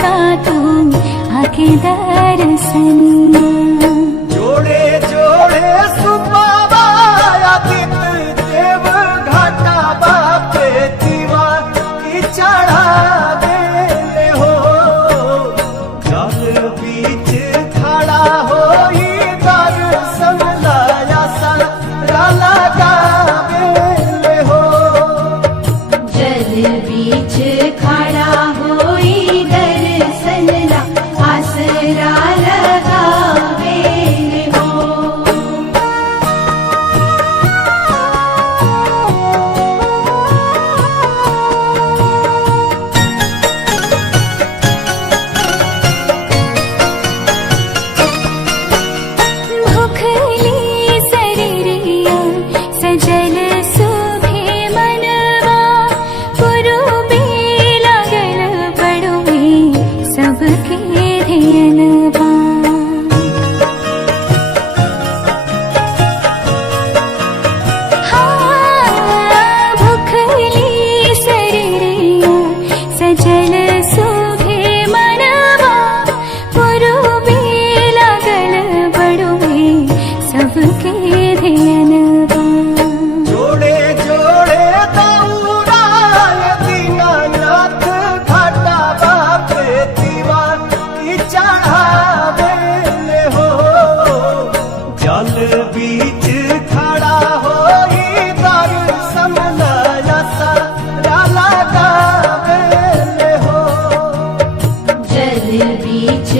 का तू आके दर्शनिया। जोड़े जोड़े सुबाबा आदित्य देव घाटा बापे दीवा की चढ़ावे हो। जल बीच खड़ा होई दर्शन लाया सारा लगावे हो। जल बीच खड़ा होई दर्शन ला आसरा लगावे हो। भूखली शरीरिया सजल सुभे मनवा पुरुबे लागल बड़ुए सबके धियनवा। भूखली शरीरिया सजल सुभे मनवा पुरुबे लागल बड़ुए सबके धियनवा। जोड़े जोड़े दौड़ाय दीनानाथ घाटा बापे दीवा की चढ़ावे हो। जल बीच खड़ा होई दर्शन लाया सारा लगावे हो। जल बीच